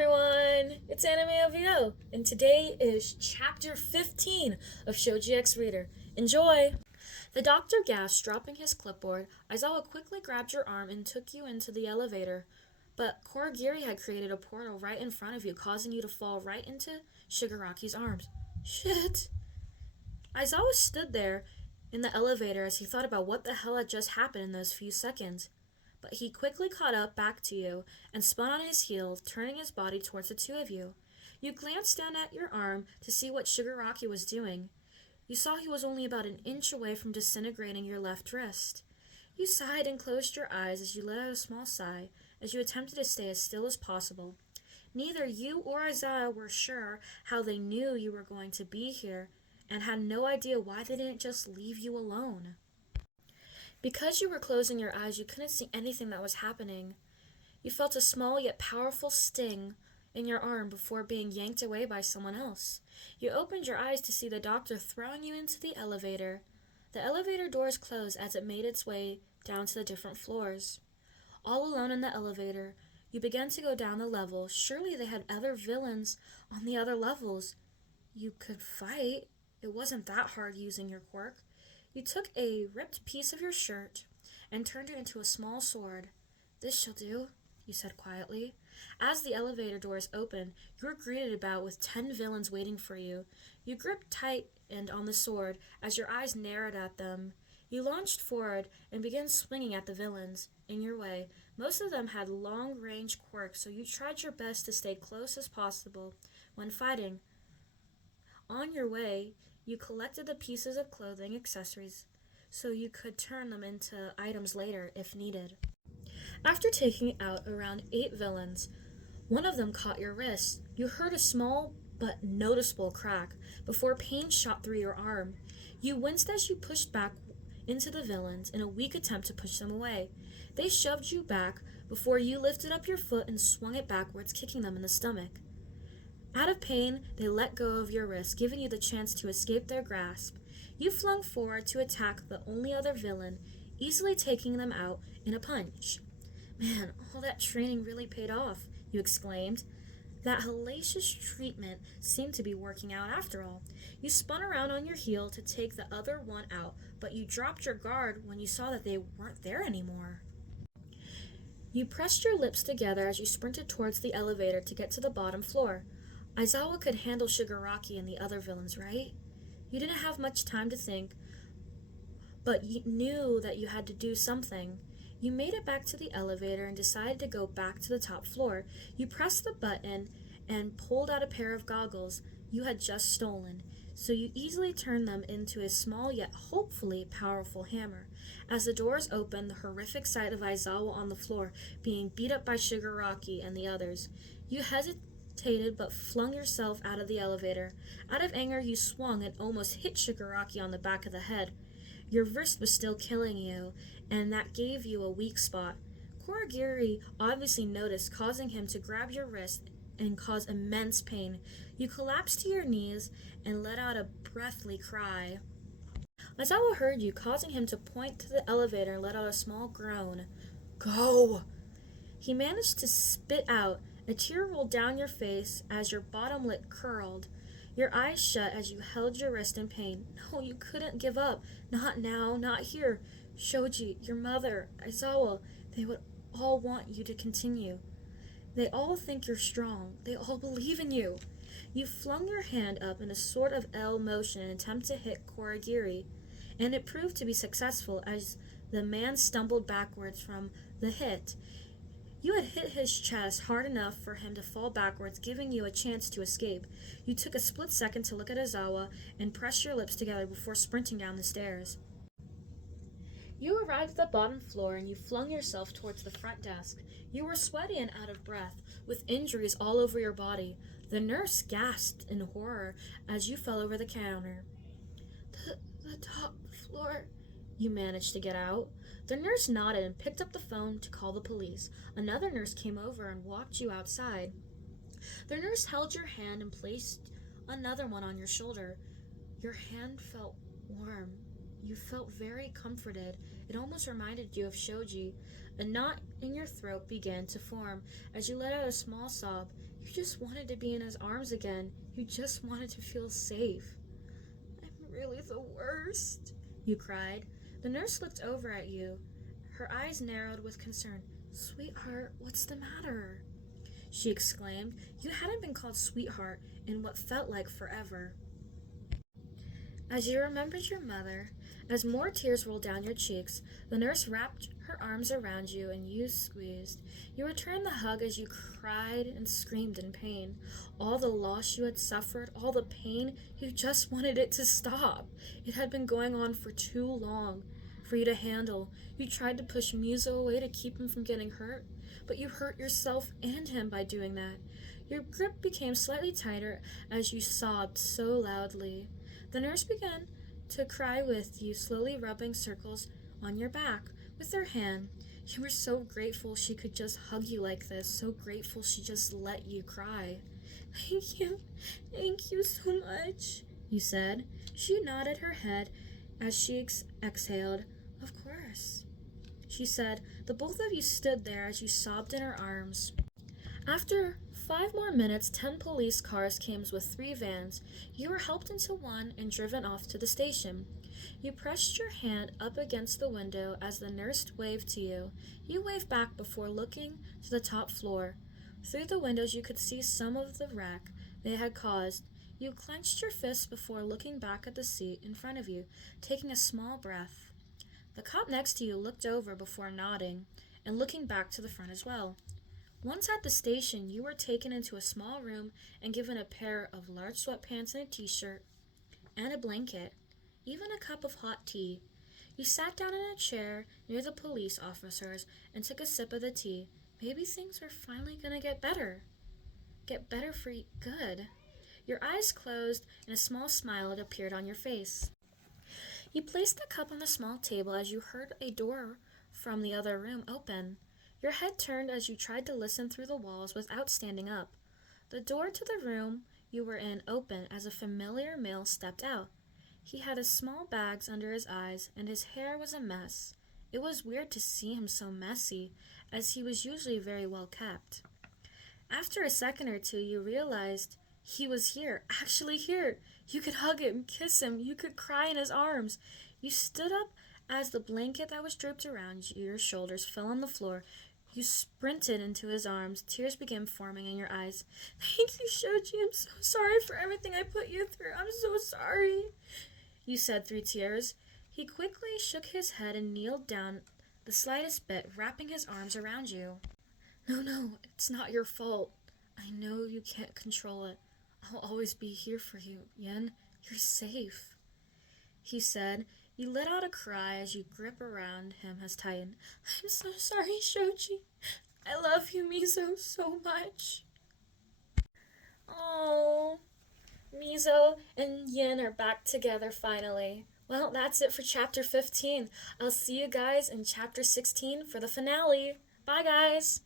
everyone! It's Anime OVO, and today is chapter 15 of Shoji X Reader. Enjoy! The doctor gasped, dropping his clipboard. Aizawa quickly grabbed your arm and took you into the elevator. But Kurogiri had created a portal right in front of you, causing you to fall right into Shigaraki's arms. Shit! Aizawa stood there in the elevator as he thought about what the hell had just happened in those few seconds. But he quickly caught up back to you and spun on his heel, turning his body towards the two of you. You glanced down at your arm to see what Shigaraki was doing. You saw he was only about an inch away from disintegrating your left wrist. You sighed and closed your eyes as you let out a small sigh as you attempted to stay as still as possible. Neither you or Isaiah were sure how they knew you were going to be here and had no idea why they didn't just leave you alone. Because you were closing your eyes, you couldn't see anything that was happening. You felt a small yet powerful sting in your arm before being yanked away by someone else. You opened your eyes to see the doctor throwing you into the elevator. The elevator doors closed as it made its way down to the different floors. All alone in the elevator, you began to go down the level. Surely they had other villains on the other levels. You could fight. It wasn't that hard using your quirk. You took a ripped piece of your shirt and turned it into a small sword. "This shall do," you said quietly. As the elevator doors opened, you were greeted about with 10 villains waiting for you. You gripped tight and on the sword as your eyes narrowed at them. You launched forward and began swinging at the villains. In your way, most of them had long-range quirks, so you tried your best to stay close as possible when fighting. On your way, you collected the pieces of clothing accessories so you could turn them into items later if needed. After taking out around 8 villains, one of them caught your wrist. You heard a small but noticeable crack before pain shot through your arm. You winced as you pushed back into the villains in a weak attempt to push them away. They shoved you back before you lifted up your foot and swung it backwards, kicking them in the stomach. Out of pain, they let go of your wrist, giving you the chance to escape their grasp. You flung forward to attack the only other villain, easily taking them out in a punch. "Man, all that training really paid off," you exclaimed. That hellacious treatment seemed to be working out after all. You spun around on your heel to take the other one out, but you dropped your guard when you saw that they weren't there anymore. You pressed your lips together as you sprinted towards the elevator to get to the bottom floor. Aizawa could handle Shigaraki and the other villains, right? You didn't have much time to think, but you knew that you had to do something. You made it back to the elevator and decided to go back to the top floor. You pressed the button and pulled out a pair of goggles you had just stolen, so you easily turned them into a small yet hopefully powerful hammer. As the doors opened, the horrific sight of Aizawa on the floor being beat up by Shigaraki and the others, you hesitated but flung yourself out of the elevator. Out of anger, you swung and almost hit Shigaraki on the back of the head. Your wrist was still killing you, and that gave you a weak spot. Kurogiri obviously noticed, causing him to grab your wrist and cause immense pain. You collapsed to your knees and let out a breathy cry. Aizawa heard you, causing him to point to the elevator and let out a small groan. "Go!" He managed to spit out. A tear rolled down your face as your bottom lip curled. Your eyes shut as you held your wrist in pain. No, you couldn't give up. Not now, not here. Shoji, your mother, Aizawa, they would all want you to continue. They all think you're strong. They all believe in you. You flung your hand up in a sort of L motion in an attempt to hit Kurogiri, and it proved to be successful as the man stumbled backwards from the hit. You had hit his chest hard enough for him to fall backwards, giving you a chance to escape. You took a split second to look at Aizawa and pressed your lips together before sprinting down the stairs. You arrived at the bottom floor and you flung yourself towards the front desk. You were sweaty and out of breath, with injuries all over your body. The nurse gasped in horror as you fell over the counter. The top floor," you managed to get out. The nurse nodded and picked up the phone to call the police. Another nurse came over and walked you outside. The nurse held your hand and placed another one on your shoulder. Your hand felt warm. You felt very comforted. It almost reminded you of Shoji. A knot in your throat began to form as you let out a small sob. You You just wanted to be in his arms again. You just wanted to feel safe. I'm really the worst, you cried. The nurse looked over at you. Her eyes narrowed with concern. Sweetheart, what's the matter? She exclaimed. You hadn't been called sweetheart in what felt like forever. As you remembered your mother, as more tears rolled down your cheeks, the nurse wrapped her arms around you and you squeezed. You returned the hug as you cried and screamed in pain. All the loss you had suffered, all the pain, you just wanted it to stop. It had been going on for too long for you to handle. You tried to push Mizo away to keep him from getting hurt, but you hurt yourself and him by doing that. Your grip became slightly tighter as you sobbed so loudly. The nurse began to cry with you, slowly rubbing circles on your back with her hand. You were so grateful she could just hug you like this, so grateful she just let you cry. Thank you so much, you said. She nodded her head as she exhaled. Of course, she said. The both of you stood there as you sobbed in her arms. After 5 more minutes, 10 police cars came with 3 vans. You were helped into one and driven off to the station. You pressed your hand up against the window as the nurse waved to you. You waved back before looking to the top floor. Through the windows you could see some of the wreck they had caused. You clenched your fists before looking back at the seat in front of you, taking a small breath. The cop next to you looked over before nodding and looking back to the front as well. Once at the station, you were taken into a small room and given a pair of large sweatpants and a t-shirt and a blanket, even a cup of hot tea. You sat down in a chair near the police officers and took a sip of the tea. Maybe things were finally going to get better. Get better for good. Your eyes closed and a small smile had appeared on your face. You placed the cup on the small table as you heard a door from the other room open. Your head turned as you tried to listen through the walls without standing up. The door to the room you were in opened as a familiar male stepped out. He had his small bags under his eyes, and his hair was a mess. It was weird to see him so messy, as he was usually very well kept. After a second or two, you realized he was here, actually here. You could hug him, kiss him, you could cry in his arms. You stood up as the blanket that was draped around your shoulders fell on the floor. You sprinted into his arms. Tears began forming in your eyes. Thank you, Shoji. I'm so sorry for everything I put you through. I'm so sorry, you said through tears. He quickly shook his head and kneeled down the slightest bit, wrapping his arms around you. No, it's not your fault. I know you can't control it. I'll always be here for you, Yen. You're safe, he said. You let out a cry as you grip around him as tightened. I'm so sorry, Shoji. I love you, Mizo, so much. Oh, Mizo and Yin are back together finally. Well, that's it for chapter 15. I'll see you guys in chapter 16 for the finale. Bye, guys.